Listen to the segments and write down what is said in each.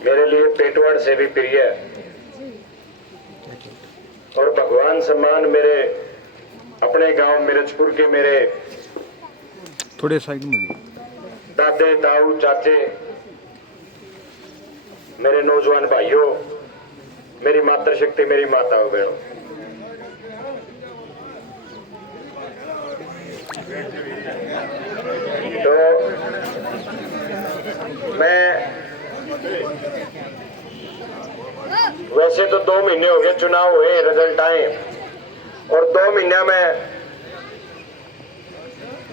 मेरे लिए पेटवाड़ से भी प्रिय और भगवान सम्मान मेरे अपने गांव मिर्चपुर के मेरे थोड़े साइड में दादे ताऊ चाचे, मेरे नौजवान भाइयों, मेरी मातृशक्ति, मेरी माताओं बहनों, तो मैं वैसे तो 2 महीने हो गए चुनाव हुए, रिजल्ट आए और 2 महीना में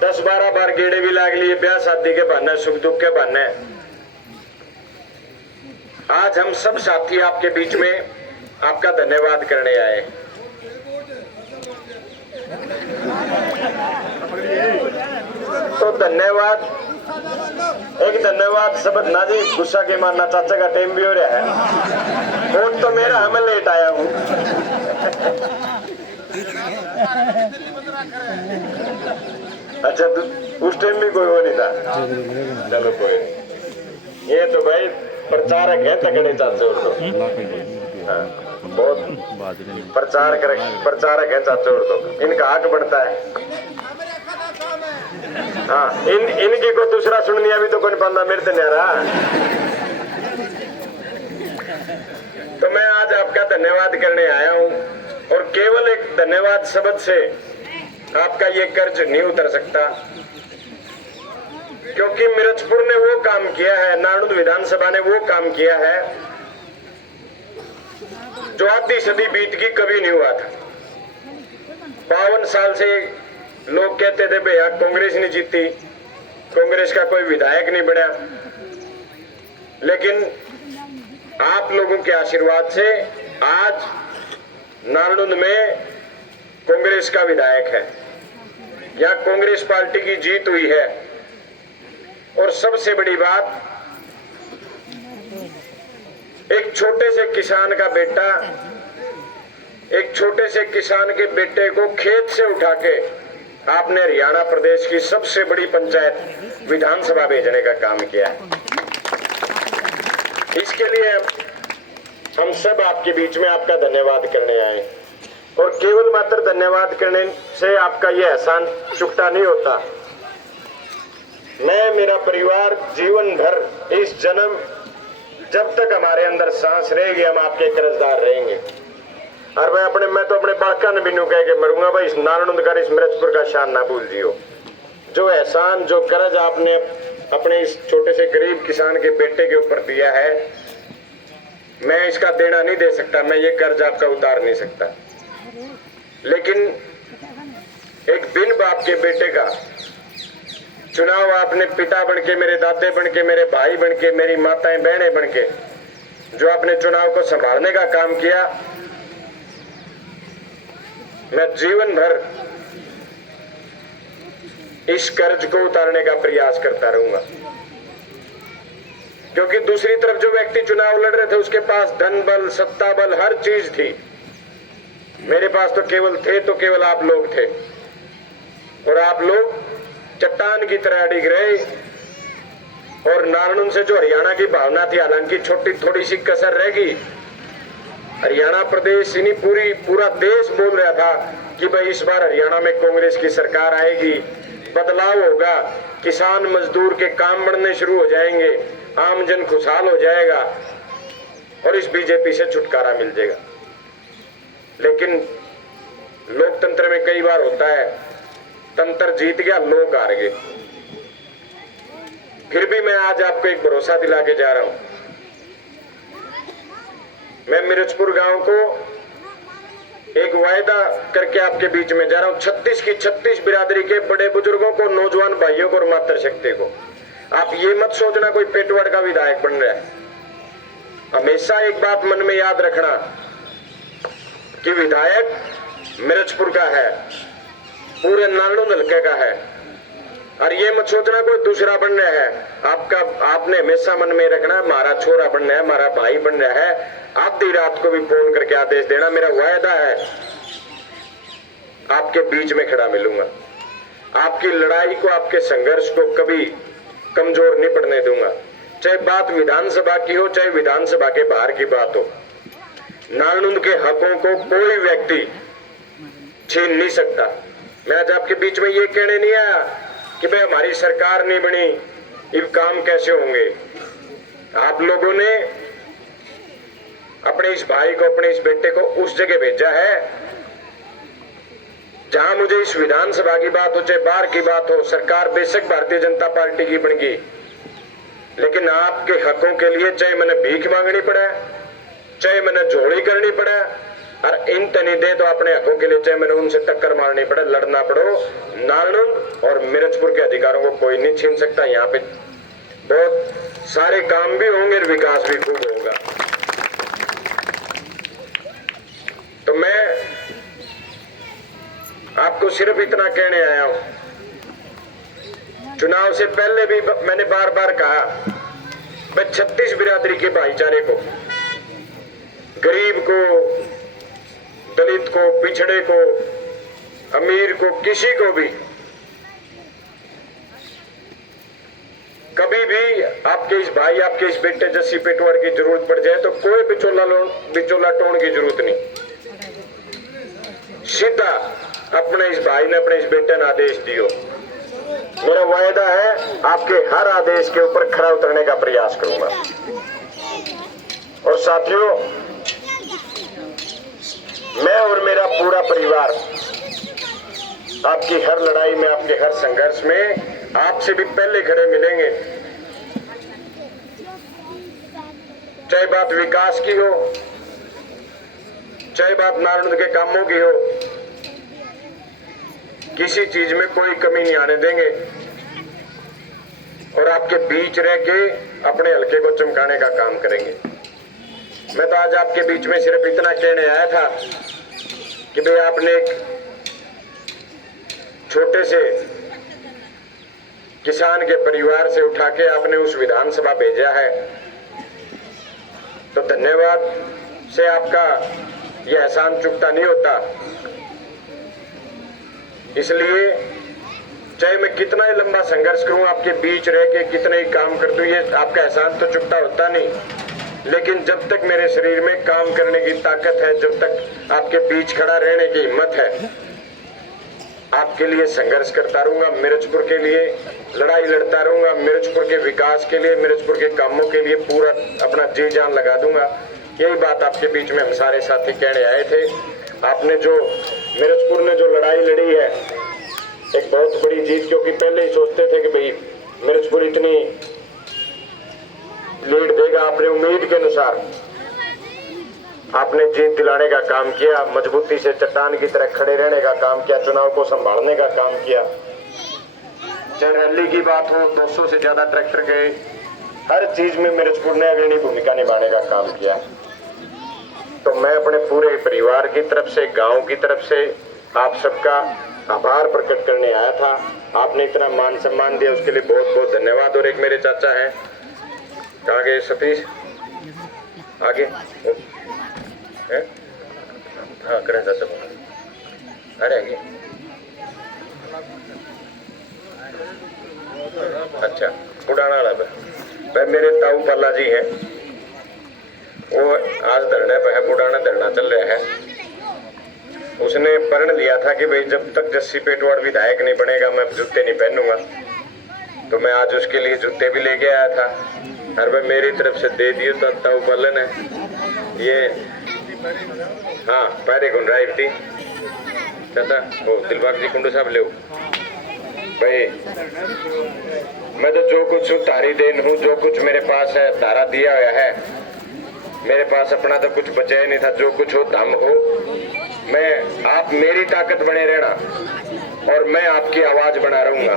10-12 बार गेड़े भी लाग लिए, ब्याह शादी के बहाने, सुख दुख के बहाने। आज हम सब साथी आपके बीच में आपका धन्यवाद करने आए। तो धन्यवाद, एक धन्यवाद शब्द ना जी गुस्सा के मारना, चाचा का टाइम भी हो रहा है, वोट तो मेरा है, मैं लेट आया हूँ। अच्छा, तो उस टाइम भी कोई वो नहीं था, चलो कोई नहीं। ये तो भाई प्रचारक है तगड़े चाचे, और तो हाँ, बहुत प्रचारक है चाचे, और तो इनका हक बढ़ता है। हाँ, इनकी को दूसरा सुननी अभी तो कोई बंदा मेरे से नहीं रहा। तो मैं आज आपका धन्यवाद करने आया हूँ और केवल एक धन्यवाद शब्द से आपका ये कर्ज नहीं उतर सकता, क्योंकि मिर्चपुर ने वो काम किया है, नारनौंद विधानसभा ने वो काम किया है जो आधी सदी बीत की कभी नहीं हुआ था। 52 साल से लोग कहते थे भैया कांग्रेस नहीं जीती, कांग्रेस का कोई विधायक नहीं बना, लेकिन आप लोगों के आशीर्वाद से आज नारनौंद में कांग्रेस का विधायक है, या कांग्रेस पार्टी की जीत हुई है। और सबसे बड़ी बात, एक छोटे से किसान का बेटा, एक छोटे से किसान के बेटे को खेत से उठा के आपने हरियाणा प्रदेश की सबसे बड़ी पंचायत विधानसभा भेजने का काम किया है। इसके लिए हम सब आपके बीच में आपका धन्यवाद करने आए, और केवल मात्र धन्यवाद करने से आपका यह एहसान चुकता नहीं होता। मैं, मेरा परिवार जीवन भर, इस जन्म जब तक हमारे अंदर सांस रहेगी, हम आपके कर्जदार रहेंगे। और मैं तो अपने बाका ने भी नु कह के मरूंगा भाई, इस नारनौंद का, इस मिर्चपुर का शान ना भूल जियो। जो एहसान, जो कर्ज आपने अपने इस छोटे से गरीब किसान के बेटे के ऊपर दिया है, मैं इसका देना नहीं दे सकता, मैं ये कर्ज आपका उतार नहीं सकता। लेकिन एक बिन बाप के बेटे का चुनाव आपने पिता बनके, मेरे दादे बनके, मेरे भाई बनके, मेरी माताएं बहनें बनके जो आपने चुनाव को संभालने का काम किया, मैं जीवन भर इस कर्ज को उतारने का प्रयास करता रहूंगा। क्योंकि दूसरी तरफ जो व्यक्ति चुनाव लड़ रहे थे उसके पास धन बल, सत्ता बल, हर चीज थी। मेरे पास तो केवल आप लोग थे, और आप लोग चट्टान की तरह डिग रहे। और नारनौंद से जो हरियाणा की भावना थी, हालांकि छोटी थोड़ी सी कसर रहेगी, हरियाणा प्रदेश नहीं पूरा देश बोल रहा था कि भाई इस बार हरियाणा में कांग्रेस की सरकार आएगी, बदलाव होगा, किसान मजदूर के काम बढ़ने शुरू हो जाएंगे, आम जन खुशहाल हो जाएगा और इस बीजेपी से छुटकारा मिल जाएगा। लेकिन लोकतंत्र में कई बार होता है, तंत्र जीत गया, लोग हार गए। फिर भी मैं आज आपको एक भरोसा दिला के जा रहा हूं। मैं मिर्चपुर गांव को एक वायदा करके आपके बीच में जा रहा हूं। 36 की 36 बिरादरी के बड़े बुजुर्गों को, नौजवान भाइयों को और मातृशक्ति को, आप ये मत सोचना कोई पेटवाड़ का विधायक बन रहा है। हमेशा एक बात मन में याद रखना कि विधायक मिर्चपुर का है, पूरे नारनौंद हल्के का है। और ये मत सोचना कोई दूसरा बन रहा है। आपने हमेशा मन में रखना, हमारा छोरा बन रहा है, हमारा भाई बन रहा है। आधी रात को भी फोन करके आदेश देना, मेरा वायदा है आपके बीच में खड़ा मिलूंगा, आपकी लड़ाई को, आपके संघर्ष को कभी कमजोर नहीं पड़ने दूंगा। चाहे बात विधानसभा की हो चाहे विधानसभा के बाहर की बात हो, नारनूंद के हकों को कोई व्यक्ति छीन नहीं सकता। मैं आज आपके बीच में ये कहने नहीं आया कि भाई हमारी सरकार नहीं बनी, ये काम कैसे होंगे। आप लोगों ने अपने इस भाई को, अपने इस बेटे को उस जगह भेजा है जहां मुझे इस विधानसभा की बात हो चाहे बाहर की बात हो, सरकार बेशक भारतीय जनता पार्टी की बन गई, लेकिन आपके हकों के लिए चाहे मैंने भीख मांगनी पड़े, चाहे मैंने झोली करनी पड़े, और इन तनी दे तो अपने हकों के लिए चाहे मैंने उनसे टक्कर मारनी पड़े, लड़ना पड़ो, नारनूंद और मिर्चपुर के अधिकारों को कोई नहीं छीन सकता। यहाँ पे बहुत सारे काम भी होंगे और विकास भी खूब होगा। तो मैं आपको सिर्फ इतना कहने आया हूं, चुनाव से पहले भी मैंने बार बार कहा, मैं 36 बिरादरी के भाईचारे को, गरीब को, दलित को, पिछड़े को, अमीर को, किसी को भी कभी भी आपके इस भाई, आपके इस बेटे जस्सी पेटवाड़ की जरूरत पड़ जाए तो कोई बिचौला टोन की जरूरत नहीं, सीधा अपने इस भाई ने, अपने इस बेटे ने आदेश दियो। मेरा वायदा है आपके हर आदेश के ऊपर खरा उतरने का प्रयास करूंगा। और साथियों, मैं और मेरा पूरा परिवार आपकी हर लड़ाई में, आपके हर संघर्ष में आपसे भी पहले खड़े मिलेंगे। चाहे बात विकास की हो, चाहे बात नारनूंद के कामों की हो, किसी चीज में कोई कमी नहीं आने देंगे और आपके बीच रह के अपने हलके को चमकाने का काम करेंगे। मैं तो आज आपके बीच में सिर्फ इतना कहने आया था कि भाई आपने एक छोटे से किसान के परिवार से उठा के आपने उस विधानसभा भेजा है, तो धन्यवाद से आपका यह एहसान चुकता नहीं होता। इसलिए चाहे मैं कितना ही लंबा संघर्ष करूं, आपके बीच रह के कितने ही काम कर दूं, ये आपका एहसान तो चुकता होता नहीं, लेकिन जब तक मेरे शरीर में काम करने की ताकत है, जब तक आपके बीच खड़ा रहने की हिम्मत है, आपके लिए संघर्ष करता रहूंगा, मिर्चपुर के लिए लड़ाई लड़ता रहूंगा, मिर्चपुर के विकास के लिए, मिर्चपुर के कामों के लिए पूरा अपना जी जान लगा दूंगा। यही बात आपके बीच में हम सारे साथी कहने आए थे। आपने जो मिर्चपुर ने जो लड़ाई लड़ी है, एक बहुत बड़ी जीत, क्योंकि पहले ही सोचते थे कि भाई मिर्चपुर इतनी लीड देगा, आपने उम्मीद के अनुसार आपने जीत दिलाने का काम किया, मजबूती से चट्टान की तरह खड़े रहने का काम किया, चुनाव को संभालने का काम किया। चाहे रैली की बात हो, 200 से ज्यादा ट्रैक्टर गए, हर चीज में मिर्चपुर ने अग्रणी भूमिका निभाने का काम किया। तो मैं अपने पूरे परिवार की तरफ से, गांव की तरफ से आप सबका आभार प्रकट करने आया था। आपने इतना मान सम्मान दिया, उसके लिए बहुत बहुत धन्यवाद। और एक मेरे चाचा हैं, कहाँ गए सतीश, आगे है? हाँ करें चाचा, अरे आगे, अच्छा उड़ाना वाला भाई मेरे ताऊ पाला जी हैं, वो आज धरने पे है, बुढ़ाना धरना चल रहा है। उसने प्रण लिया था कि भाई जब तक जस्सी पेटवाड़ विधायक नहीं बनेगा मैं जूते नहीं पहनूंगा, तो मैं आज उसके लिए जूते भी लेके आया था। और भाई मेरी तरफ से दे दिए तो ताऊ पाला ने ये, हाँ पैरे गुन रहा थी चाचा, वो दिलबाग जी कुंडू साहब ले भाई, मैं तो जो कुछ तारी देन हूँ, जो कुछ मेरे पास है तारा दिया हुआ है, मेरे पास अपना तो कुछ बचा ही नहीं था। जो कुछ हो दम हो, मैं आप मेरी ताकत बने रहना और मैं आपकी आवाज बना रहूंगा।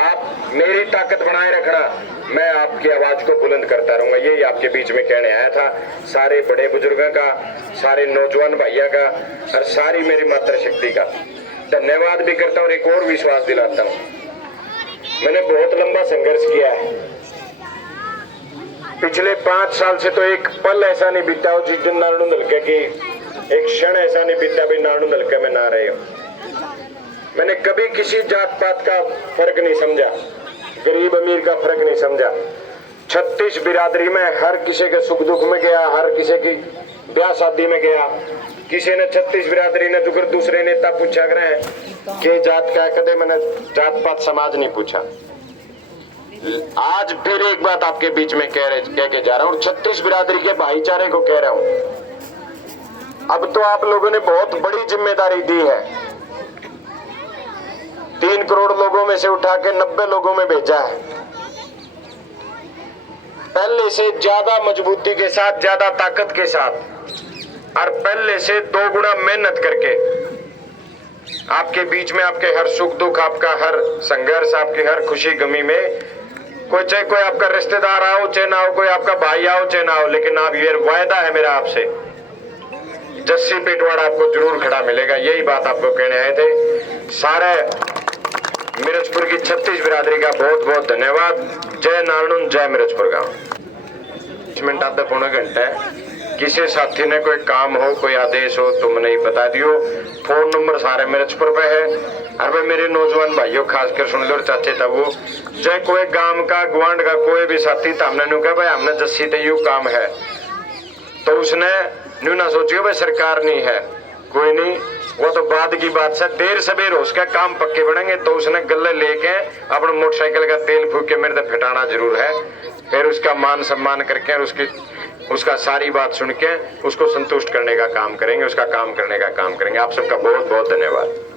आप मेरी ताकत बनाए रखना, मैं आपकी आवाज को बुलंद करता रहूंगा। यही आपके बीच में कहने आया था। सारे बड़े बुजुर्गों का, सारे नौजवान भाइयों का और सारी मेरी मातृशक्ति का धन्यवाद भी करता हूँ और एक और विश्वास दिलाता हूँ। मैंने बहुत लंबा संघर्ष किया है, पिछले 5 साल से तो एक पल ऐसा नहीं बीता हो जिस दिन नारनूंद हल्के की एक क्षण ऐसा नहीं बीता भी नारनूंद हल्के में ना रहे हो। मैंने कभी किसी जात पात का फर्क नहीं समझा, गरीब अमीर का फर्क नहीं समझा। 36 बिरादरी में हर किसी के सुख दुख में गया, हर किसी की ब्याह शादी में गया। किसी ने 36 बिरादरी ने जुगर दूसरे नेता पूछा करे के जात का, कदे मैंने जात पात समाज नहीं पूछा। आज फिर एक बात आपके बीच में कह के जा रहा हूं, 36 बिरादरी के भाईचारे को कह रहा हूं। अब तो आप लोगों ने बहुत बड़ी जिम्मेदारी दी है। 3 करोड़ लोगों में से उठा के 90 लोगों में भेजा है। पहले से ज्यादा मजबूती के साथ, ज्यादा ताकत के साथ और पहले से 2 गुना मेहनत करके आपके बीच में, आपके हर सुख दुख, आपका हर संघर्ष, आपकी हर खुशी गमी में, कोई चाहे कोई आपका रिश्तेदार आओ चाहे ना हो, कोई आपका भाई आओ चाहे ना हो, लेकिन आप ये वायदा है मेरा आपसे, जस्सी पेटवाड़ा आपको जरूर खड़ा मिलेगा। यही बात आपको कहने आए थे। सारे मिर्चपुर की 36 बिरादरी का बहुत बहुत धन्यवाद। जय नारायण, जय मिर्चपुर गांव। 20 मिनट आधा पौना घंटा है। किसी साथी ने कोई काम हो, कोई आदेश हो तो मैंने बता दियो। फोन नंबर सारे मिर्चपुर पे है। और भाई मेरे नौजवान भाइयों खासकर सुन लो, चाचे तब वो चाहे कोई गांव का गुआंढ का कोई भी साथी था, हमने नु कहा भाई हमने जस्सी ते यू काम है, तो उसने न्यू ना सोचियो भाई सरकार नहीं है, कोई नहीं, वो तो बाद की बात से, देर सवेर हो उसका काम पक्के बनेंगे। तो उसने गले लेके अपने मोटरसाइकिल का तेल फूक के मेरे तक फटाना जरूर है। फिर उसका मान सम्मान करके और उसका सारी बात सुन के उसको संतुष्ट करने का काम करेंगे, उसका काम करने का काम करेंगे। आप सबका बहुत बहुत धन्यवाद।